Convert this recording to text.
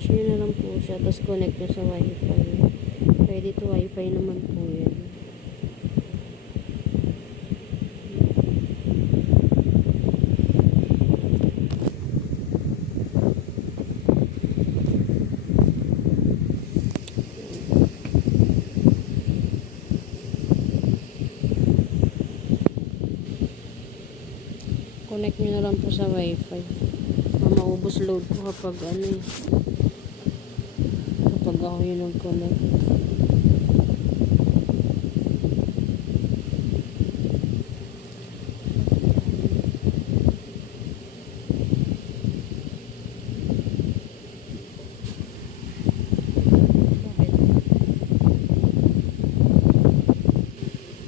charge nyo na lang po siya, tapos connect nyo sa wifi. Pwede to wifi naman po yan. Connect nyo na lang po sa wifi. Maubos load po kapag kapag ako yung nag-connect.